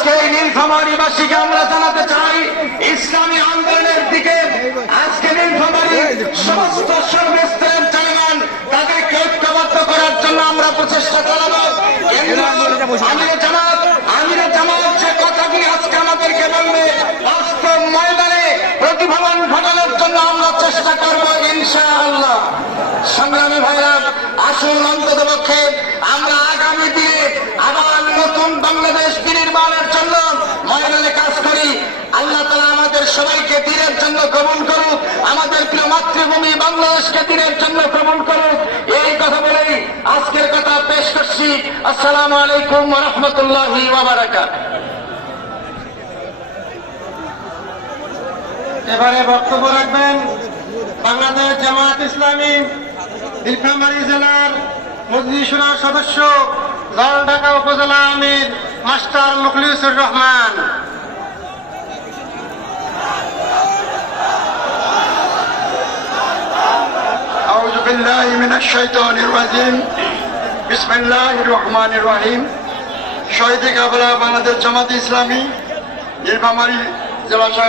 আজকে এই নীলফামারীবাসীকে আমরা জানাতে চাই ইসলামী আন্দোলনের দিকে। আজকে নীলফামারীর সমস্ত সর্বস্তরের জনগণ তাদেরকে ঐক্যবদ্ধ করার জন্য আমরা প্রচেষ্টা চালাবো। আমিরে জামাত যে কথাগুলি আজকে আমাদেরকে বলবে, বাস্তব ময়দানে প্রতিফলন ঘটানোর জন্য আমরা চেষ্টা করব ইনশাআল্লাহ। সংগ্রামী ভাইরা, আসুন অন্ততপক্ষে আমরা আগামী দিনে আবার নতুন বাংলাদেশ বিনির্মাণের জন্য ময়দানে কাজ করি। আল্লাহ তাআলা আমাদের সবাইকে দিনের জন্য কবুল করুক, আমাদের প্রিয় মাতৃভূমি বাংলাদেশকে দিনের জন্য কবুল করুক। এই কথা বলেই আজকের কথা পেশ করছি। আসসালামু আলাইকুম ওয়া রাহমাতুল্লাহি ওয়া বারাকাতুহু। এবারে বক্তব্য রাখবেন বাংলাদেশ জামায়াত ইসলামী নীলফামারী জেলার মজলিস শুরার সদস্য, লালঢাকা উপজেলা আমির মাস্টার মুখলিসুর রহমান। আউযু বিল্লাহি মিনাশ শাইতানির রাজিম। বিসমিল্লাহির রহমানির রহিম। শহীদ কাফেলা বাংলাদেশ জামায়াত ইসলামী নীলফামারী জেলা